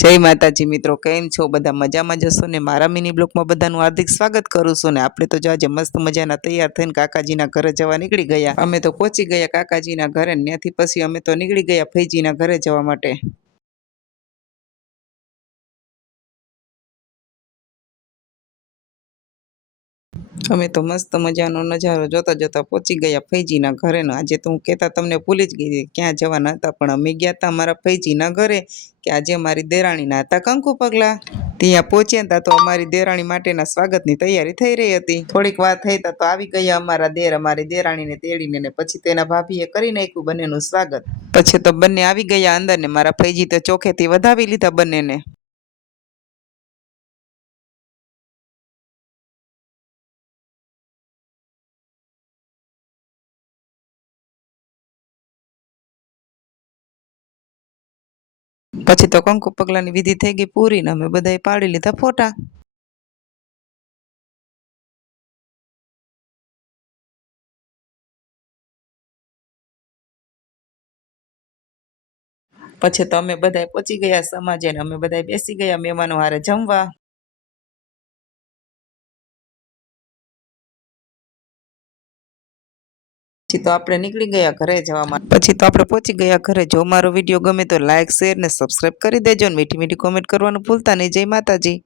જય માતાજી મિત્રો, કેમ છો બધા? મજામાં જશો ને? મારા મિની બ્લોગમાં બધાનું હાર્દિક સ્વાગત કરું છું ને આપણે તો જો આજે મસ્ત મજાના તૈયાર થઈને કાકાજીના ઘરે જવા નીકળી ગયા. અમે તો પહોંચી ગયા કાકાજીના ઘરે ને ત્યાંથી પછી અમે તો નીકળી ગયા ફઈજીના ઘરે જવા માટે. અમે તો મસ્ત મજાનો નજારો જોતા જોતા પહોંચી ગયા ફઈજીના ઘરે. આજે તો હું કહેતા તમને ભૂલી જ ગઈ ક્યાં જવાના હતા, પણ અમે ગયા હતા મારા ફઈજીના ઘરે કે આજે અમારી દેરાણીના હતા કંકુ પગલા. ત્યાં પહોંચ્યા હતા તો અમારી દેરાણી માટેના સ્વાગતની તૈયારી થઈ રહી હતી. થોડીક વાર થઈ તો આવી ગયા અમારા દેર અમારી દેરાણીને તેડીને, ને પછી તેના ભાભીએ કરી નાખ્યું બંનેનું સ્વાગત. પછી તો બંને આવી ગયા અંદર ને મારા ફઈજી તો ચોખેથી વધાવી લીધા બંનેને. પછી તો કંકુ પગલાની વિધિ થઈ ગઈ પૂરી ને અમે બધાએ પાડી લીધા ફોટા. પછી તો અમે બધાએ પહોંચી ગયા સમાજે ને અમે બધાએ બેસી ગયા મહેમાનો હારે જમવા. પછી તો આપણે નીકળી ગયા ઘરે જવા માટે. પછી તો આપણે પહોંચી ગયા ઘરે. જો મારો વિડીયો ગમે તો લાઈક શેર ને સબસ્ક્રાઈબ કરી દેજો ને મીઠી મીઠી કોમેન્ટ કરવાનું ભૂલતા નહીં. જય માતાજી.